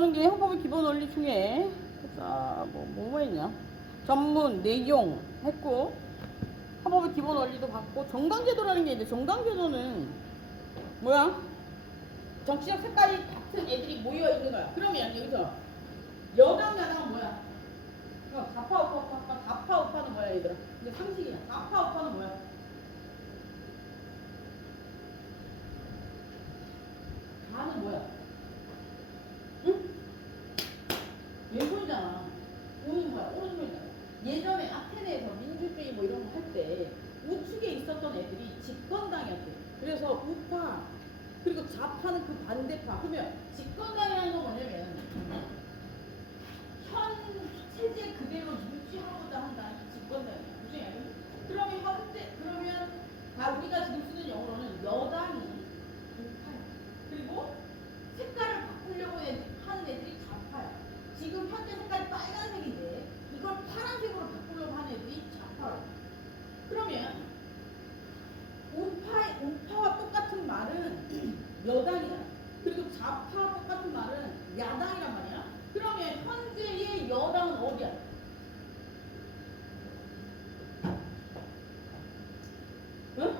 나오는 게 헌법의 기본 원리 중에 자, 뭐가 있냐? 전문, 내용 했고 헌법의 기본 원리도 봤고 정당제도라는 게 있는데 정당제도는 뭐야? 정치적 색깔이 같은 애들이 모여 있는 거야. 그러면 여기서 여당 야당은 뭐야? 좌파 우파 좌파 우파는 뭐야 얘들아? 이게 상식이야. 좌파 우파는 뭐야? 좌는 뭐야? 응? 왼손이잖아. 오는 뭐야? 오른손이잖아. 예전에 아테네에서 민주주의 뭐 이런 거 할 때 우측에 있었던 애들이 집권당이었대. 그래서 우파 그리고 좌파는 그 반대파. 그러면 집권당이라는 건 뭐냐면 현 체제 그대로 유지하고자 한다는 집권당이야. 무슨 얘기야? 그러면 우리가 지금 쓰는 영어로는 여당이 우파야. 그리고 색깔을 바꾸려고 하는 애들이 좌파야. 지금 현재 색깔이 빨간색인데 이걸 파란색으로 바꾸려고 하는 애들이 좌파야. 그러면 우파와 똑같은 말은 여당이야. 그리고 좌파와 똑같은 말은 야당이란 말이야. 그러면 현재의 여당은 어디야? 응?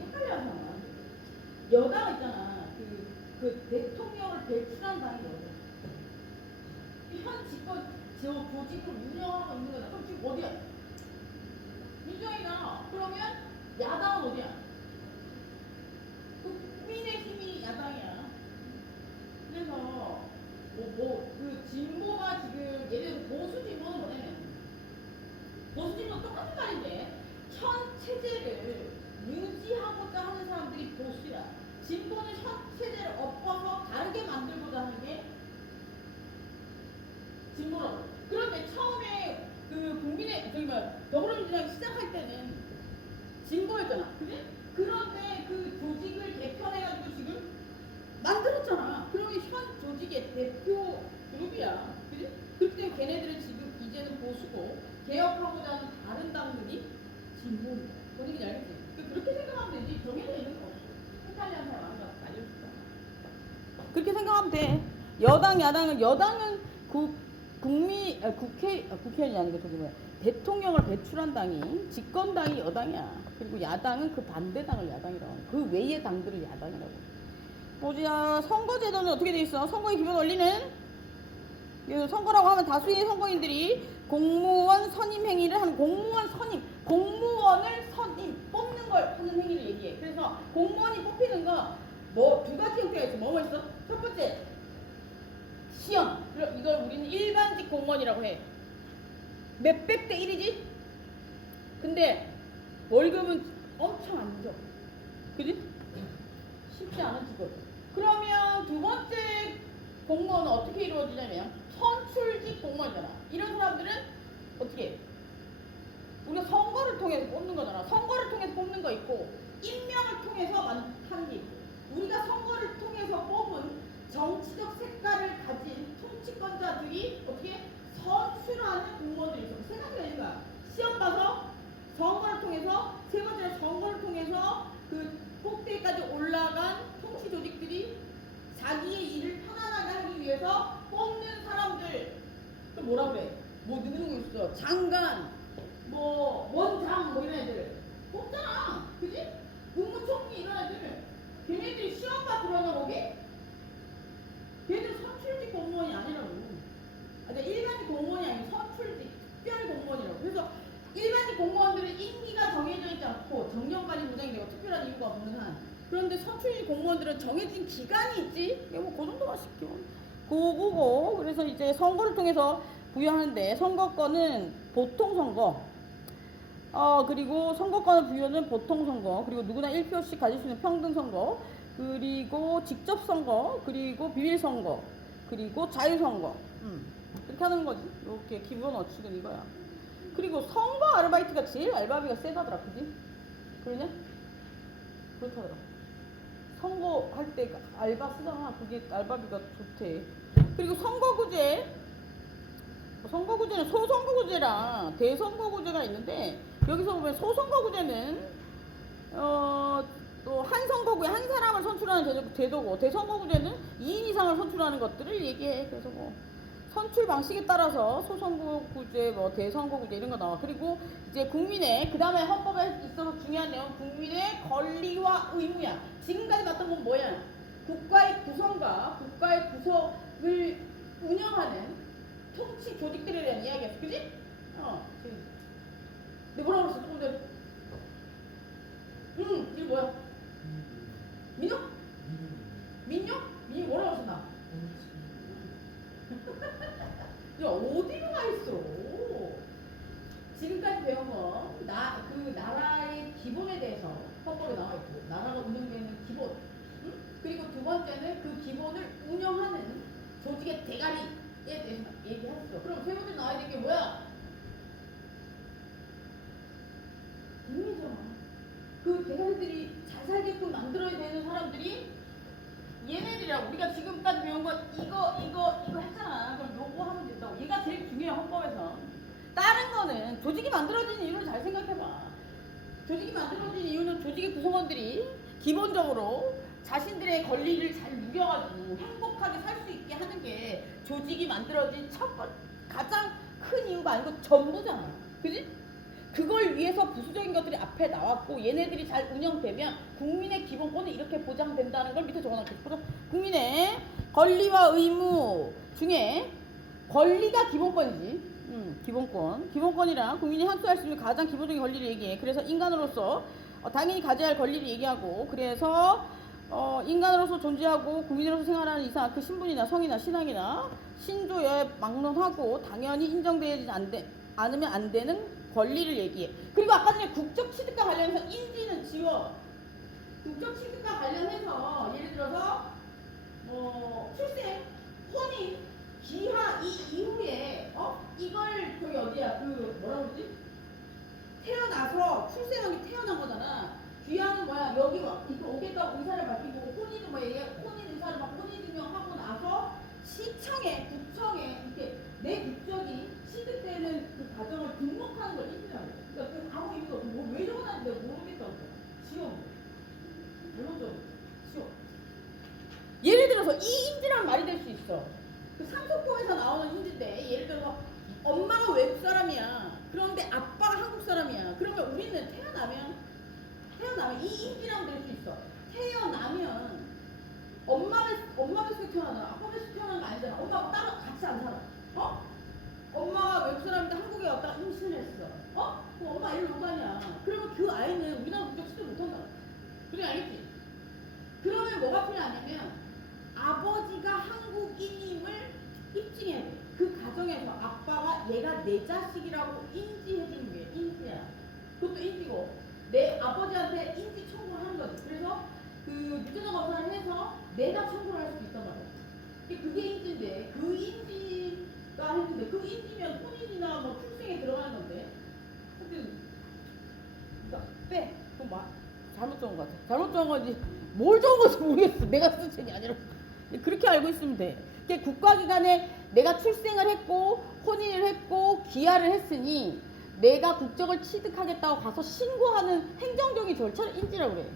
헷갈려 하잖아. 여당 있잖아. 그 대통령을 배출한 당이 여당. 현 집권 조직을 운영하고 있는 거다. 그럼 지금 어디야? 민주당이잖아. 그러면 야당은 어디야? 국민의힘이 야당이야. 그래서 그 진보가 지금 예를 들어 보수 진보는 뭐냐면 보수 진보는 똑같은 말인데 현 체제를 유지하고자 하는 사람들이 보수야. 진보는 현 체제를 엎어서 다르게 만들고자 하는 게 진보라고. 그런데 처음에 더불어민주당이 시작할 때는 진보였잖아. 그래? 그런데 그 조직을 개편해가지고 지금 만들었잖아. 그러면 현 조직의 대표 그룹이야. 그래? 그렇기 때문에 걔네들은 지금 이제는 보수고 개혁하고자 하는 다른 당들이 진보입니다. 뭔 얘기인지 알겠지? 그렇게 생각하면 되지. 정해져 있는 거 없어. 헷갈리는 사람 아니라 알려줄까? 그렇게 생각하면 돼. 여당은 국회의원이 아니고 저기 뭐야? 대통령을 배출한 당이 집권당이 여당이야. 그리고 야당은 그 반대당을 야당이라고 하는. 그 외의 당들을 야당이라고. 보자. 선거제도는 어떻게 돼 있어? 선거의 기본 원리는 선거라고 하면 다수의 선거인들이 공무원 선임 행위를 하는 공무원을 뽑는 걸 하는 행위를 얘기해. 그래서 공무원이 뽑히는 거 두 가지 형태가 있어. 뭐가 있어? 첫 번째 시험. 이걸 우리는 일반직 공무원이라고 해. 몇백 대 1이지? 근데 월급은 엄청 안 줘. 그지? 쉽지 않은 직업. 그러면 두 번째 공무원은 어떻게 이루어지냐면 선출직 공무원이잖아. 이런 사람들은 어떻게 해? 우리가 선거를 통해서 뽑는 거잖아. 선거를 통해서 뽑는 거 있고 임명을 통해서 하는 게 있고 우리가 선거를 통해서 뽑은 정치적 색깔을 가진 통치권자들이 어떻게 선출하는 공무원들이 있어. 생각해 보니까 시험 봐서 선거를 통해서 세 번째로 선거를 통해서 그 꼭대기까지 올라간 통치 조직들이 자기의 일을 편안하게 하기 위해서 뽑는 사람들 또 뭐라 그래? 누구 있어? 장관, 원장 이런 애들 뽑잖아. 그지? 국무총리 이런 애들 걔네들이 시험 봐 들어오냐 거기? 걔들 선출직 공무원이 아니라고. 일반직 공무원이 아니고 선출직 특별 공무원이라고. 그래서 일반직 공무원들은 임기가 정해져 있지 않고 정년까지 보장이 되고 특별한 이유가 없는 한. 그런데 선출직 공무원들은 정해진 기간이 있지. 그 정도만 쉽게. 그거고. 그래서 이제 선거를 통해서 부여하는데 선거권은 보통선거. 그리고 선거권을 부여는 보통선거. 그리고 누구나 1표씩 가질 수 있는 평등선거. 그리고 직접선거. 그리고 비밀선거. 그리고 자유선거. 이렇게 하는 거지. 이렇게 기본 원칙은 이거야. 그리고 선거 아르바이트가 제일 알바비가 세다더라. 그지? 그러냐? 그렇다더라. 선거 할 때 알바 쓰잖아. 그게 알바비가 좋대. 그리고 선거구제. 선거구제는 소선거구제랑 대선거구제가 있는데 여기서 보면 소선거구제는 또 한 선거구에 한 사람을 선출하는 제도고 대선거구제는 2인 이상을 선출하는 것들을 얘기해. 그래서 뭐 선출 방식에 따라서 소선거구제, 뭐 대선거구제 이런 거 나와. 그리고 이제 국민의 그 다음에 헌법에 있어서 중요한 내용 국민의 권리와 의무야. 지금까지 봤던 건 뭐야? 국가의 구성과 국가의 구성을 운영하는 통치 조직들에 대한 이야기였어, 그지? 근데 뭐라고 그랬어, 조금 전에? 이거 뭐야? 민요? 민요? 민요 뭐라고 했었나? 야, 어디로 가 있어? 지금까지 배운 거, 그 나라의 기본에 대해서 헌법에 나와 있고, 나라가 운영되는 기본. 응? 그리고 두 번째는 그 기본을 운영하는 조직의 대가리에 대해서 얘기했어. 그럼 세 번째 나와야 될 게 뭐야? 국민이잖아. 그 대가리들이 잘 살게끔 만들어야 되는 사람들이 얘네들이라고. 우리가 지금까지 배운 거 이거 했잖아. 그럼 요거 하면 된다고. 얘가 제일 중요해, 헌법에서. 다른 거는 조직이 만들어진 이유를 잘 생각해봐. 조직이 만들어진 이유는 조직의 구성원들이 기본적으로 자신들의 권리를 잘 누려가지고 행복하게 살 수 있게 하는 게 조직이 만들어진 가장 큰 이유가 아니고 전부잖아. 그지? 그걸 위해서 부수적인 것들이 앞에 나왔고 얘네들이 잘 운영되면 국민의 기본권은 이렇게 보장된다는 걸 밑에 적어놨겠죠. 국민의 권리와 의무 중에 권리가 기본권이지. 기본권이랑 국민이 향수할 수 있는 가장 기본적인 권리를 얘기해. 그래서 인간으로서 당연히 가져야 할 권리를 얘기하고, 그래서 인간으로서 존재하고 국민으로서 생활하는 이상 그 신분이나 성이나 신앙이나 신조에 막론하고 당연히 인정되지 않으면 안 되는 권리를 얘기해. 그리고 아까 전에 국적 취득과 관련해서 인지는 지워. 국적 취득과 관련해서 예를 들어서 출생, 혼인, 기하 이 이후에 이걸 저기 어디야 그 뭐라 그러지? 태어나서 태어난 거잖아. 귀하는 뭐야? 여기 이거 오겠다고 의사를 밝히고 혼인은 뭐야? 얘 혼인 의사를 막 혼인 증명하고 나서 시청에 구청에 이렇게 내 국적이 취득되는 그 과정을 등록하는 걸 인지하고. 그러니까 그 아무 의미가 없고 왜 적어놨는지 내가 모르겠다고. 지워. 잘못적으로 지워. 예를 들어서 이 인지란 말이 될 수 있어. 그 상속법에서 나오는 인지인데 예를 들어서 엄마가 외국 사람이야. 그런데 아빠가 한국 사람이야. 그러면 우리는 태어나면 이 인지랑 될 수 있어. 태어나면 엄마 뱃속에 태어나잖아. 아빠 뱃속에 태어난 거 아니잖아. 엄마가 따로 같이 안 살아. 엄마가 외국 사람인데 한국에 왔다 임신했어. 그럼 엄마 일로 온 거 아니야. 그러면 그 아이는 우리나라 국적 취득 못한다. 그래 알겠지? 그러면 뭐가 필요하냐면 아버지가 한국인임을 입증해야 돼. 그 가정에서 아빠가 얘가 내 자식이라고 인지해주는 게 인지야. 그것도 인지고 내 아버지한테 인지 청구를 하는 거지. 그래서 그 유전자 검사를 해서 내가 청구를 할 수도 있단 말이야. 그게 인지인데 그 인지가 했는데 그 인지면 혼인이나 뭐 출생에 들어가는 건데 하여튼 빼. 그럼 잘못 적은 거 같아. 잘못 적은 건지 뭘 적은 건지 모르겠어. 내가 쓴 책이 아니라. 그렇게 알고 있으면 돼. 국가기관에 내가 출생을 했고 혼인을 했고 기하를 했으니 내가 국적을 취득하겠다고 가서 신고하는 행정적인 절차를 인지라고 그래.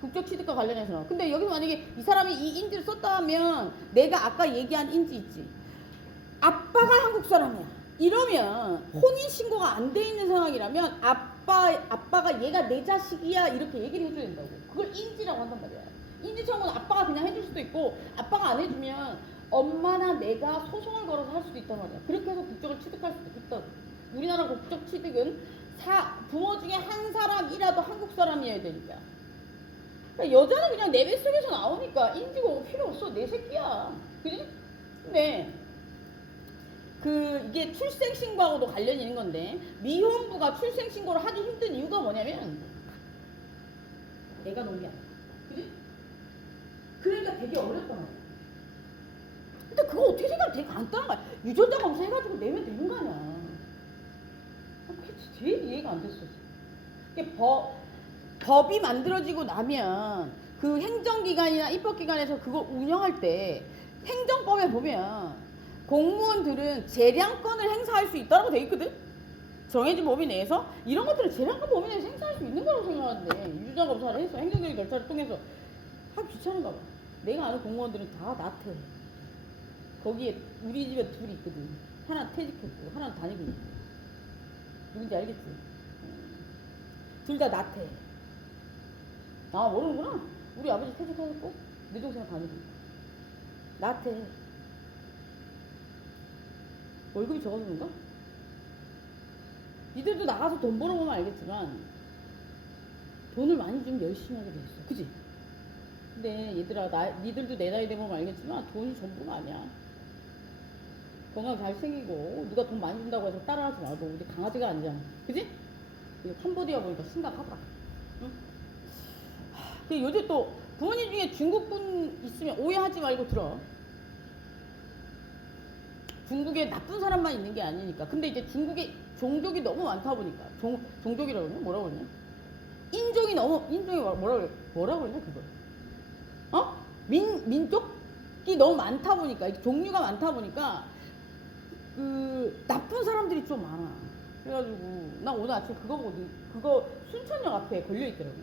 국적 취득과 관련해서. 근데 여기서 만약에 이 사람이 이 인지를 썼다 하면 내가 아까 얘기한 인지 있지. 아빠가 한국 사람이야. 이러면 혼인 신고가 안 돼 있는 상황이라면 아빠가 얘가 내 자식이야 이렇게 얘기를 해줘야 된다고. 그걸 인지라고 한단 말이야. 인지 청구는 아빠가 그냥 해줄 수도 있고 아빠가 안 해주면 엄마나 내가 소송을 걸어서 할 수도 있단 말이야. 그렇게 해서 국적을 취득할 수도 있다. 우리나라 국적 취득은 부모 중에 한 사람이라도 한국 사람이어야 되니까. 그러니까 여자는 그냥 내 뱃속에서 나오니까 인지가 필요 없어. 내 새끼야. 그지? 근데 이게 출생신고하고도 관련이 있는 건데 미혼부가 출생신고를 하기 힘든 이유가 뭐냐면 애가 놓은 게 아니야. 그지? 그러니까 되게 어렵단 말이야. 근데 그거 어떻게 생각하면 되게 간단한 거야. 유전자 검사해가지고 내면 되는 거 아니야. 그게 제일 이해가 안 됐어. 법이 만들어지고 나면 그 행정기관이나 입법기관에서 그걸 운영할 때 행정법에 보면 공무원들은 재량권을 행사할 수 있다고 돼 있거든. 정해진 범위 내에서 이런 것들을 제한된 범위 내에서 행사할 수 있는 거라고 생각하는데 유주장 검사를 해서 행정적인 절차를 통해서 하기 귀찮은가 봐. 내가 아는 공무원들은 다 나태. 거기에 우리 집에 둘이 있거든. 하나 퇴직했고 하나는 다니고 있고. 누군지 알겠지? 둘 다 나태. 아 모르는구나. 우리 아버지 퇴직하셨고 내 동생은 다니고 있고. 나태. 월급이 적어서 그런가? 니들도 나가서 돈 벌어보면 알겠지만 돈을 많이 좀 열심히 하게 돼 있어. 그지? 근데 얘들아 니들도 내 나이 되면 알겠지만 돈이 전부가 아니야. 건강 잘생기고 누가 돈 많이 준다고 해서 따라하지 말고 우리 강아지가 아니잖아. 그지? 이거 캄보디아 보니까 심각하다. 응? 요즘 또 부모님 중에 중국분 있으면 오해하지 말고 들어. 중국에 나쁜 사람만 있는 게 아니니까. 근데 이제 중국에 종족이 너무 많다 보니까 종족이라고 그러냐? 뭐라고 그러냐? 인종이 뭐라고 그러냐 그걸? 민족이 너무 많다 보니까 종류가 많다 보니까 그 나쁜 사람들이 좀 많아. 그래가지고 나 오늘 아침 그거 보고 그거 순천역 앞에 걸려 있더라고.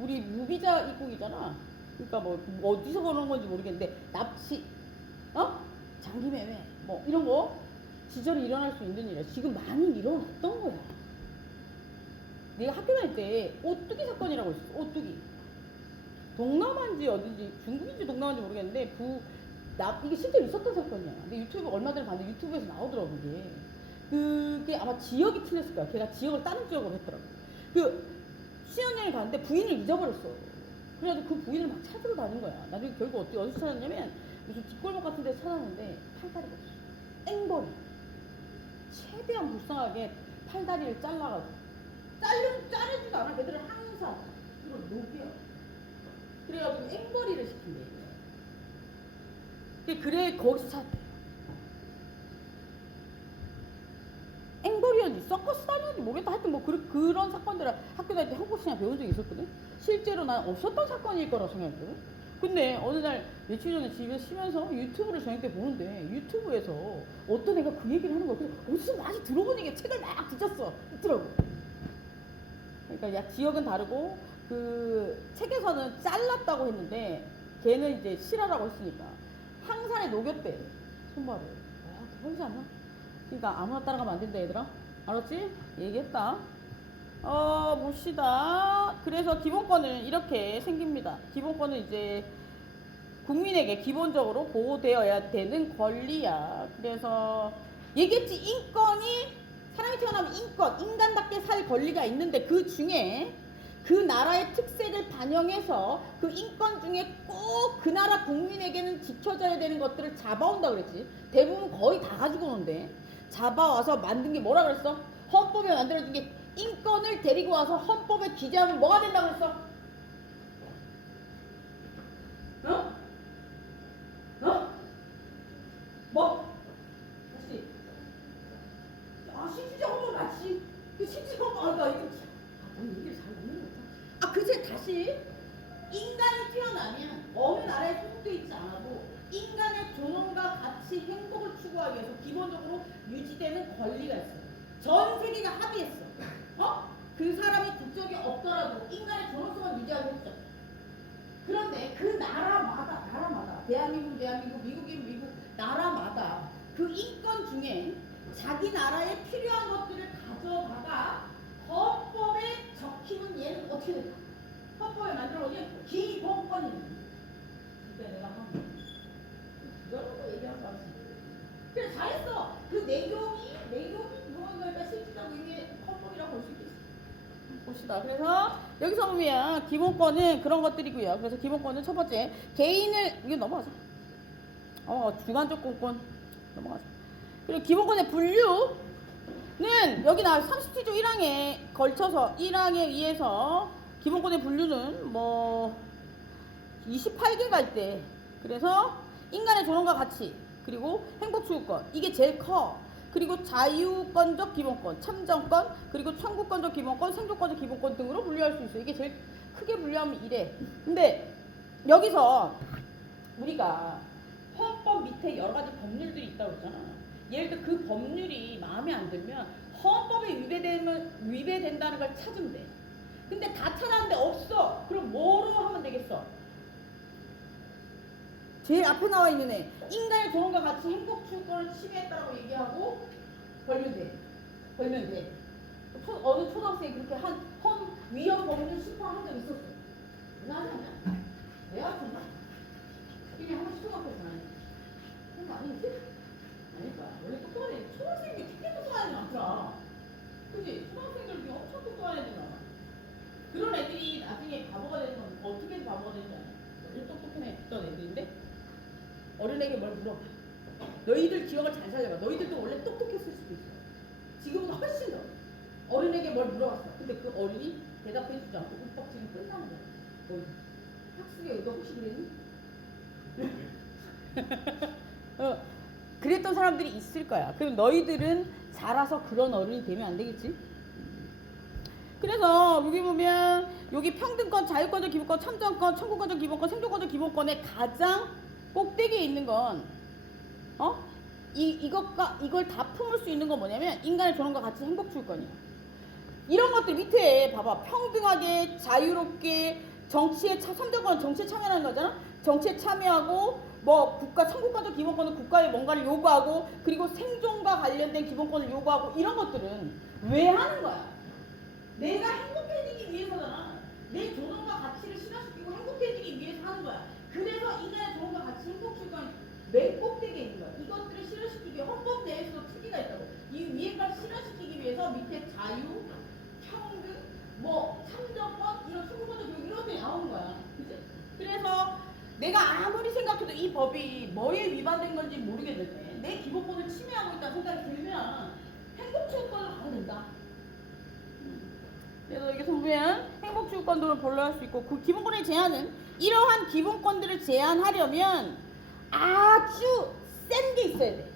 우리 무비자 입국이잖아. 그러니까 뭐 어디서 그런 건지 모르겠는데 납치, 장기매매 뭐 이런 거 지절이 일어날 수 있는 일이야. 지금 많이 일어났던 거야. 내가 학교 다닐 때 오뚜기 사건이라고 있었어. 오뚜기. 동남아인지 어딘지 중국인지 동남아인지 모르겠는데 이게 실제로 있었던 사건이야. 근데 유튜브 얼마 전에 봤는데 유튜브에서 나오더라고 그게. 그게 아마 지역이 틀렸을 거야. 걔가 지역을 다른 지역으로 했더라고. 수영여행 갔는데 부인을 잊어버렸어. 그래가지고 그 부인을 막 찾으러 다닌 거야. 나중에 결국 어디서 찾았냐면 무슨 뒷골목 같은 데서 찾았는데 팔다리가 없어. 앵벌이. 최대한 불쌍하게 팔다리를 잘라가지고 자르지도 않아. 걔들은 항상 이걸 녹여. 그래가지고 앵벌이를 시킨대. 그래 거기서 찾대. 앵벌이었지 서커스 다녔는지 모르겠다. 하여튼 뭐 그런 사건들을 학교 다닐 때 한국시나 배운 적이 있었거든. 실제로 난 없었던 사건일 거라고 생각했거든. 근데 어느 날 며칠 전에 집에서 쉬면서 유튜브를 저녁 때 보는데 유튜브에서 어떤 애가 그 얘기를 하는 거야. 그래서 어디서 많이 들어보니까 책을 막 뒤졌어. 있더라고. 그러니까 야 지역은 다르고 그 책에서는 잘랐다고 했는데 걔는 이제 실화라고 했으니까 항산에 녹였대. 손발을. 대박이지 않나? 그러니까 아무나 따라가면 안 된다 얘들아. 알았지? 얘기했다. 봅시다. 그래서 기본권은 이렇게 생깁니다. 기본권은 이제 국민에게 기본적으로 보호되어야 되는 권리야. 그래서 얘기했지. 사람이 태어나면 인간답게 살 권리가 있는데 그 중에 그 나라의 특색을 반영해서 그 인권 중에 꼭 그 나라 국민에게는 지켜져야 되는 것들을 잡아온다 그랬지. 대부분 거의 다 가지고 오는데 잡아와서 만든 게 뭐라 그랬어? 헌법에 만들어진 게 인권을 데리고 와서 헌법에 기재하면 뭐가 된다고 그랬어? 뭐? 다시. 실질적 헌법 맞지? 그 실질적 헌법 이거 뭔 얘기를 잘 모르는 거야. 그치 다시. 인간이 태어나면 어느 나라에 소속되어 있지 않아도 인간의 존엄과 가치, 행복을 추구하기 위해서 기본적으로 유지되는 권리가 있어요. 전 세계가 합의했어. 그 사람이 국적이 없더라도 인간의 존엄성을 유지하고 했죠. 그런데 그 나라마다 대한민국, 미국이면 미국 나라마다 그 인권 중에 자기 나라에 필요한 것들을 가져다가 헌법에 적히는 얘는 어떻게 될까? 헌법에 만들어놓은 기본권입니다. 그때 내가 한 그거라고 얘기하는 거 같은데. 그래 잘했어. 그 내용이 그런 거니까 실질적으로 이게 헌법이라고 볼 수 있겠어. 봅시다. 그래서 여기서 보면 기본권은 그런 것들이고요. 그래서 기본권은 첫 번째 개인을 이거 넘어가자. 주관적 공권 넘어가자. 그리고 기본권의 분류는 여기 나와 37조 1항에 걸쳐서 1항에 의해서 기본권의 분류는 뭐 28개가 있대. 그래서 인간의 존엄과 가치 그리고 행복추구권 이게 제일 커. 그리고 자유권적 기본권, 참정권, 그리고 청구권적 기본권, 생존권적 기본권 등으로 분류할 수 있어. 이게 제일 크게 분류하면 이래. 근데 여기서 우리가 헌법 밑에 여러 가지 법률들이 있다고 했잖아. 예를 들어 그 법률이 마음에 안 안 들면 헌법에 위배된다는 걸 찾으면 돼. 근데 다 찾았는데 없어. 그럼 뭐로 하면 되겠어? 제일 앞에 나와 있는 애. 인간의 존엄과 같이 행복 추구를 침해했다라고 얘기하고 걸면 돼. 걸면 돼. 어느 초등학생이 그렇게 한 위헌 법률 심판한 적 있었어. 나지 않냐? 내가 같은가? 이게 한 번씩 초등학교에서 나니. 그런 거 아니겠지? 아닐 거야. 원래 똑똑한 애, 초등학생이 특히 똑똑한 애는 많더라. 그치? 초등학생들 중에 엄청 똑똑한 애들 많아. 그런 애들이 나중에 바보가 되는 건 어떻게 바보가 되는지 아냐? 원래 똑똑한 애들인데 어린애에게 뭘 물어봐. 너희들 기억을 잘 살려봐. 너희들도 원래 똑똑했을 수도 있어. 지금보다 훨씬 더. 어린애에게 뭘 물어봤어. 근데 그 어린이 대답해주지 않고 윽박지금 끝나는 거야. 너희 학습의 의도 혹시 그랬니? 그랬던 사람들이 있을 거야. 그럼 너희들은 자라서 그런 어른이 되면 안 되겠지? 그래서 여기 보면 여기 평등권, 자유권적 기본권, 참정권, 청구권적 기본권, 생존권적 기본권의 가장 꼭대기에 있는 건 이걸 다 품을 수 있는 건 뭐냐면 인간의 존엄과 같이 행복 추구권이야. 이런 것들 밑에 봐봐. 평등하게 자유롭게 정치에 3대권 정치에 참여하는 거잖아. 정치에 참여하고 뭐 국가 청구권적 기본권은 국가에 뭔가를 요구하고 그리고 생존과 관련된 기본권을 요구하고 이런 것들은 왜 하는 거야? 내가 행복해지기 위해서잖아. 내 존엄과 가치를 실현시키고 행복해지기 위해서 하는 거야. 그래서 인간의 존엄과 가치 행복 추구권이 맨 꼭대기에 있는 거야. 이것들을 실현시키기 위해 헌법 내에서도 특기가 있다고. 이 위에까지 실현시키기 위해서 밑에 자유, 평등, 뭐 참정권 이런 청구권적 교육 이런 것들이 나오는 거야. 그치? 그래서 내가 아무리 생각해도 이 법이 뭐에 위반된 건지 모르게 될 때 내 기본권을 침해하고 있다는 생각이 들면 행복추구권을 가야 된다. 그래서 여기서 보면 행복추구권도 본래할 수 있고 그 기본권의 제한은 이러한 기본권들을 제한하려면 아주 센 게 있어야 돼.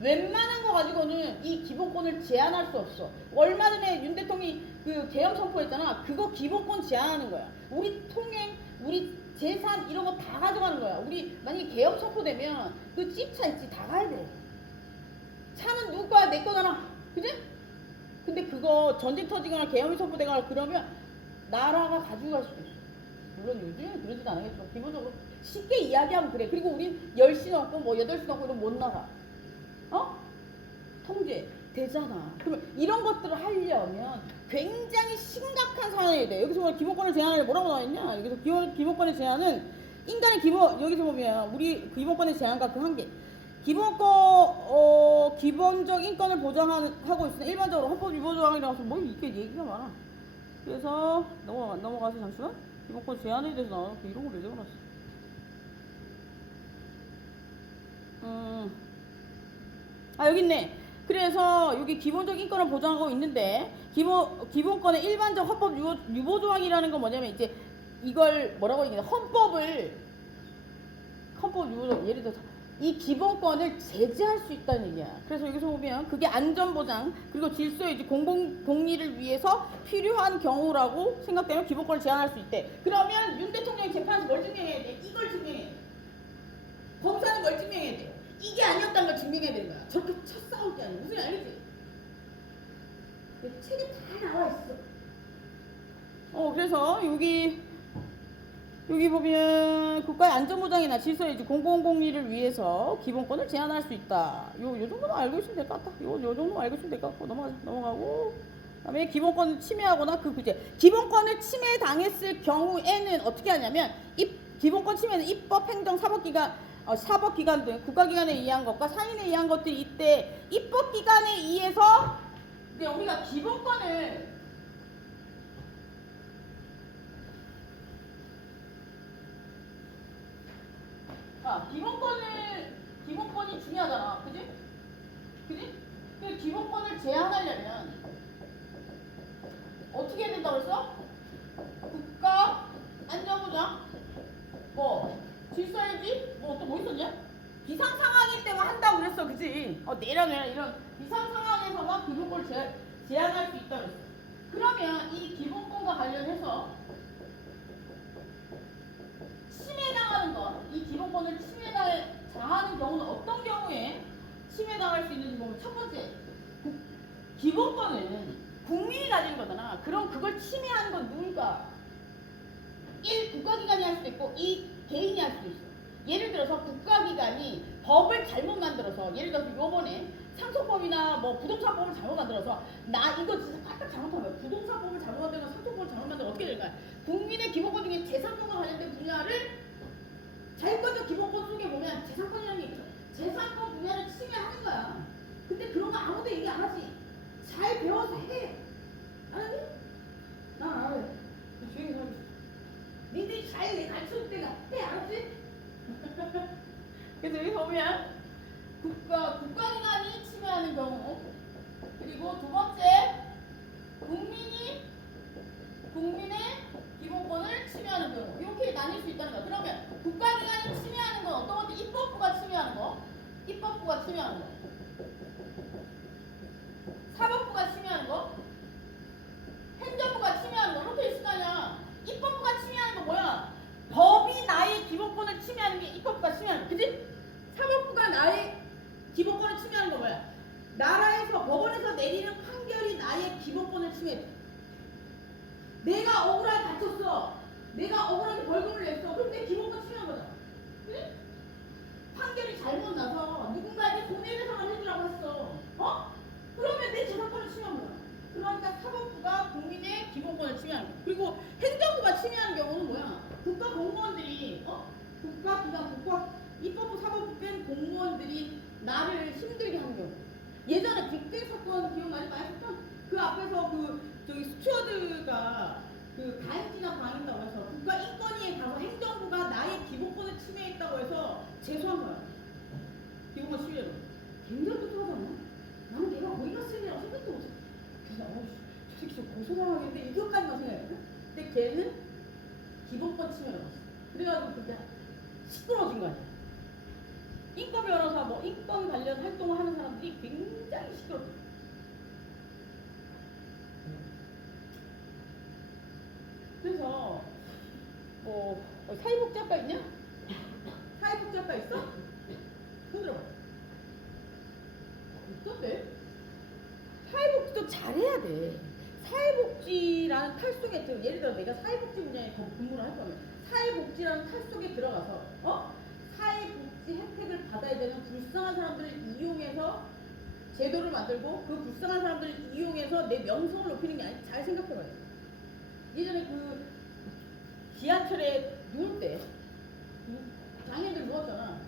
웬만한 거 가지고는 이 기본권을 제한할 수 없어. 얼마 전에 윤 대통령이 그 계엄 선포했잖아. 그거 기본권 제한하는 거야. 우리 통행, 우리 재산 이런 거 다 가져가는 거야. 우리 만약에 계엄 선포되면 그 찝차 있지 다 가야 돼. 차는 누구 거야? 내 거잖아. 그지? 근데 그거 전쟁 터지거나 계엄이 선포되거나 그러면 나라가 가지고 갈 수도 있어. 물론 요즘은 그러지도 않겠지만 기본적으로 쉽게 이야기하면 그래. 그리고 우린 10시 넘고 뭐 8시 넘고 이러면 못 나가. 통제 되잖아. 그러면 이런 것들을 하려면 굉장히 심각한 상황이 돼. 여기서 보면 기본권을 제한하려 뭐라고 나와있냐. 여기서 기본권의 제한은 인간의 여기서 보면 우리 기본권의 제한과 그 한계. 기본적 인권을 보장하고 있으나 일반적으로 헌법 위반 조항이라서 뭐 이게 얘기가 많아. 그래서 넘어가서 잠시만. 기본권 제한에 대해서 나와놓고 이런 걸 왜 적어놨어? 여기 있네. 그래서 여기 기본적 인권을 보장하고 있는데 기본권의 일반적 헌법 유보 조항이라는 건 뭐냐면 이제 이걸 뭐라고 얘기해? 헌법 유보 조항 예를 들어서 이 기본권을 제재할 수 있다는 얘기야. 그래서 여기서 보면 그게 안전보장 그리고 질서의 유지 공공리를 위해서 필요한 경우라고 생각되면 기본권을 제한할 수 있대. 그러면 윤 대통령이 재판에서 뭘 증명해야 돼? 이걸 증명해야 돼. 검사는 뭘 증명해야 돼? 이게 아니었다는 걸 증명해야 되는 거야. 저렇게 쳐 싸울 게 아니야. 무슨 알겠지? 책에 다 나와 있어. 그래서 여기 보면 국가의 안전보장이나 질서의 공공공리를 위해서 기본권을 제한할 수 있다. 요 정도만 알고 있으면 될 것 같다. 요 정도만 알고 있으면 될 것 같고 넘어가고. 그다음에 기본권을 침해하거나 그 구제. 기본권을 침해당했을 경우에는 어떻게 하냐면 기본권 침해는 입법, 행정, 사법기관 등 국가기관에 의한 것과 상인에 의한 것들이 이때 입법기관에 의해서 우리가 기본권이 중요하잖아. 그지? 그 기본권을 제한하려면 어떻게 해야 된다고 그랬어? 국가 안전보장 질서유지 또 있었냐? 비상상황일 때만 한다고 그랬어. 그지? 내려내라 이런 비상상황에서만 기본권을 제한할 수 있다고 그랬어. 그러면 이 기본권과 관련해서 침해당하는 것, 이 기본권을 당하는 경우는 어떤 경우에 침해당할 수 있는지 보면 첫 번째, 기본권은 국민이 가진 거잖아. 그럼 그걸 침해하는 건 누굴까? 1. 국가기관이 할 수도 있고 2. 개인이 할 수도 있어. 예를 들어서 국가기관이 법을 잘못 만들어서, 예를 들어서 요번에 상속법이나 뭐 부동산법을 잘못 만들어서, 나 이거 진짜 깜짝 잘못하면 부동산법을 잘못 만들고 상속법을 잘못 만들면 어떻게 될까? 국민의 기본권 중에 재산권과 관련된 분야를, 자유권적 기본권 속에 보면 재산권이라는 게 있죠. 재산권 분야를 침해하는 거야. 근데 그런 거 아무도 얘기 안 하지. 잘 배워서 해. 알았니? 난 알아요. 조용히 살고 싶어. 니들이 잘 가르쳐줄 때가 해. 알았지? 그래서 여기 보면 국가기관이 침해하는 경우, 그리고 두 번째 국민의 기본권을 침해하는 경우, 이렇게 나뉠 수 있다는 거야. 그러면 국가기관이 침해하는 건 어떤 것도, 입법부가 침해하는 거, 사법부가 침해하는 거, 행정부가 침해하는 거, 이렇게 있을 거 아니야. 입법부가 침해하는 거 뭐야? 법이 나의 기본권을 침해하는 게 입법부가 침해하는 거, 그치? 사법부가 나의 기본권을 침해하는 거 뭐야? 나라에서, 법원에서 내리는 판결이 나의 기본권을 침해해. 내가 억울하게 다쳤어. 내가 억울하게 벌금을 냈어. 그럼 내 기본권 침해한 거잖아. 그치? 판결이 잘못 나서 누군가에게 손해배상을 해주라고 했어. 그러면 내 재산권을 침해한 거야. 그러니까 사법부가 국민의 기본권을 침해하는 거야. 그리고 행정부가 침해하는 경우는 뭐야? 국가 공무원들이, 입법부, 사법부 뺀 공무원들이 나를 힘들게 하는 경우. 예전에 빅딜 사건 기억나지? 많이 했던? 그 앞에서 저기 스튜어드가 가해지나 당했다고 해서 국가인권위에 가서 행정부가 나의 기본권을 침해했다고 해서 제소한 거야. 기본권 침해로. 굉장히 똑똑하잖아. 나는 걔가 거기 갔을 일이라고 생각도 못해. 그래서 저 새끼 좀 고소당하겠는데 이것까지만 생각했거든. 근데 걔는 기본권 침해를 받았어. 그래가지고 그때 시끄러워진 거 아니야. 인권 변호사, 뭐 인권 관련 활동을 하는 사람들이 굉장히 시끄럽다. 그래서 사회복지학과 있냐? 사회복지학과 있어? 손 들어봐. 있던데? 사회복지도 잘해야 돼. 사회복지라는 탈 속에 예를 들어 내가 사회복지 분야에 근무를 할 거면 사회복지라는 탈 속에 들어가서 사회복지 혜택을 받아야 되는 불쌍한 사람들을 이용해서 제도를 만들고, 그 불쌍한 사람들을 이용해서 내 명성을 높이는 게 아니라, 잘 생각해봐요. 예전에 지하철에 누울 때 장애인들 누웠잖아.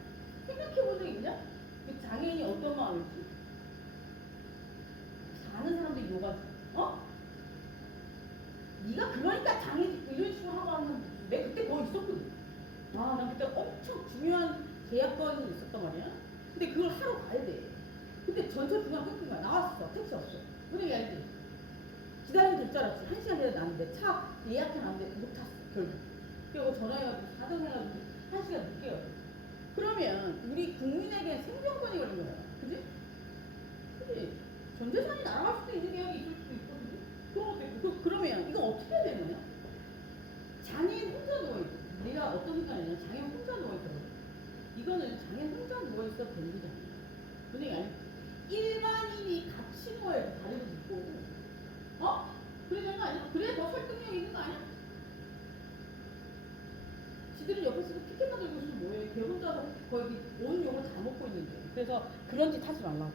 생각해본 적이 있냐? 그 장애인이 어떤 마음일지. 사는 사람들이 욕하지. 네가 그러니까 장애인 이런 식으로 하고 하는. 내가 그때 거기 있었거든. 난 그때 엄청 중요한 계약건이 있었단 말이야. 근데 그걸 하러 가야 돼. 근데 전철 중간 끊긴 거야. 나왔어. 택시 없어. 분명히 알지? 기다리면 될 줄 알았지. 1시간 기다려 놨는데 차 예약해놨는데 못 탔어. 결국. 그리고 전화해가지고 사정해가지고 1시간 늦게 가고. 그러면 우리 국민에게 생존권이 걸린 거야. 그지? 그지? 전 재산이 날아갈 수도 있는 계약이 있을 수도 있거든요. 그런 것도 있고. 그러면 이거 어떻게 해야 되는 거냐? 장애인 혼자 누워있어. 내가 어떤 생각이냐면 장애인 혼자 누워있어. 이거는 장애인 혼자 누워있어도 되는 거잖아. 분명히 알지? 일반인이 같이 누워야지. 다리도 묶고. 그래 되는 거 아니야? 그래 더 설득력 있는 거 아니야? 지들은 옆에서 피켓만 들고 있으면 뭐해? 걔 혼자서 거의 온 욕을 다 먹고 있는데. 그래서 그런 짓 하지 말라고.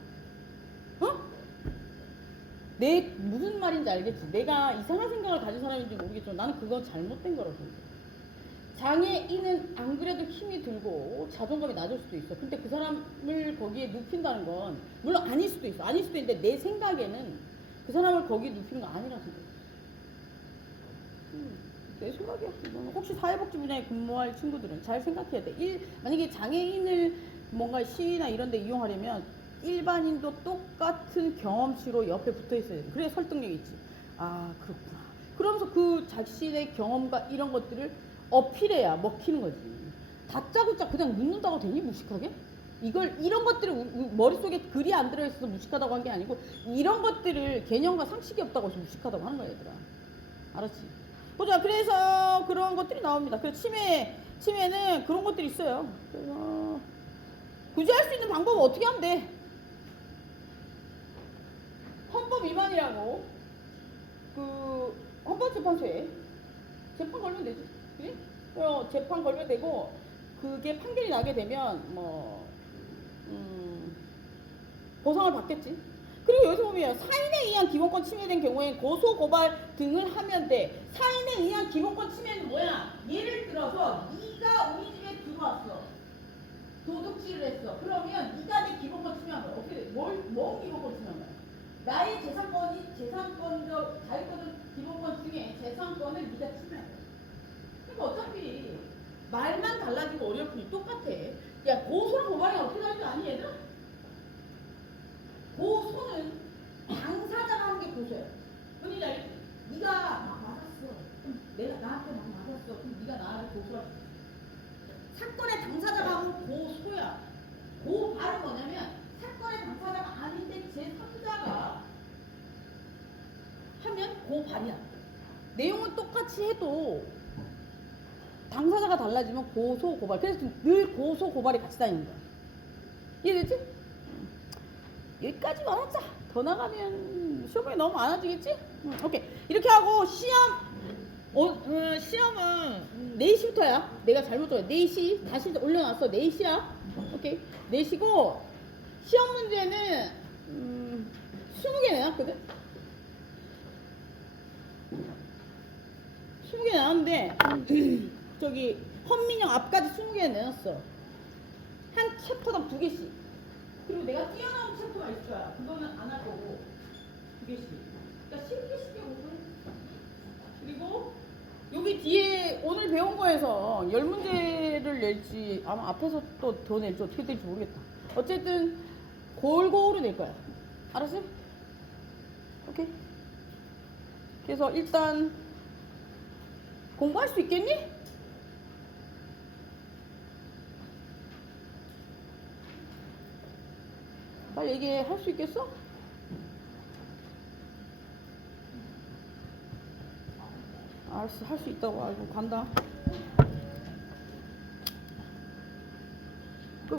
내 무슨 말인지 알겠지? 내가 이상한 생각을 가진 사람인지 모르겠지만 나는 그건 잘못된 거라고 생각해. 장애인은 안 그래도 힘이 들고 자존감이 낮을 수도 있어. 근데 그 사람을 거기에 눕힌다는 건 물론 아닐 수도 있어. 아닐 수도 있는데 내 생각에는 그 사람을 거기에 눕히는 거 아니라고 생각해. 내 생각이야. 혹시 사회복지 분야에 근무할 친구들은 잘 생각해야 돼. 만약에 장애인을 뭔가 시위나 이런 데 이용하려면 일반인도 똑같은 경험치로 옆에 붙어 있어야 돼. 그래야 설득력이 있지. 아, 그렇구나. 그러면서 그 자신의 경험과 이런 것들을 어필해야 먹히는 거지. 다짜고짜 그냥 묻는다고 되니? 무식하게? 이런 것들을 머릿속에 글이 안 들어있어서 무식하다고 한 게 아니고, 이런 것들을 개념과 상식이 없다고 해서 무식하다고 하는 거야, 얘들아. 알았지? 보자. 그래서 그런 것들이 나옵니다. 그래서 치매는 그런 것들이 있어요. 그래서 구제할 수 있는 방법은 어떻게 하면 돼? 헌법 위반이라고 그 헌법재판소에 재판 걸면 되지. 그지? 재판 걸면 되고 그게 판결이 나게 되면 뭐 보상을 받겠지. 그리고 여기서 보면 사인에 의한 기본권 침해된 경우엔 고소 고발 등을 하면 돼. 사인에 의한 기본권 침해는 뭐야? 예를 들어서 네가 우리 집에 들어왔어. 도둑질을 했어. 그러면 네가 내 기본권 침해한 거야. 어떻게 돼? 뭐 기본권 침해한 거야? 나의 재산권적 자유권 기본권 중에 재산권을 네가 침해한 거야. 그러니까 어차피 말만 달라지고 어려울 뿐이 똑같아. 야, 고소랑 고발이 어떻게 다른지 아니 얘들아? 고소는 당사자가 하는 게 고소야. 뭔지 알지? 네가 막 맞았어. 그럼 내가 나한테 막 맞았어. 그럼 네가 나를 고소할 수 있어. 사건의 당사자가 하면 고소야. 고발은 뭐냐면 사건의 당사자가 아닌데 제3자가 하면 고발이야. 내용은 똑같이 해도 당사자가 달라지면 고소 고발. 그래서 늘 고소 고발이 같이 다니는 거야. 이해되지? 여기까지만 하자. 더 나가면 시험이 너무 많아지겠지? 오케이. 이렇게 하고 시험은 4시부터야. 내가 잘못 줬어. 4시 다시 올려놨어. 4시야. 오케이. 4시고 시험 문제는 20개 내놨거든. 20개 나왔는데 저기 헌민영 앞까지 20개 내놨어. 한 챕터당 2개씩. 그리고 내가 뛰어나온 챕터가 있을 거야. 그거는 안 할 거고 2개씩. 그러니까 10개씩 해보고. 그리고 여기 뒤에 오늘 배운 거에서 10문제를 낼지 아마 앞에서 또 더 낼지 어떻게 될지 모르겠다. 어쨌든 골고루 낼 거야. 알았어? 오케이. 그래서 일단 공부할 수 있겠니? 빨리 얘기할 수 있겠어? 알았어, 할 수 있다고 알고 간다.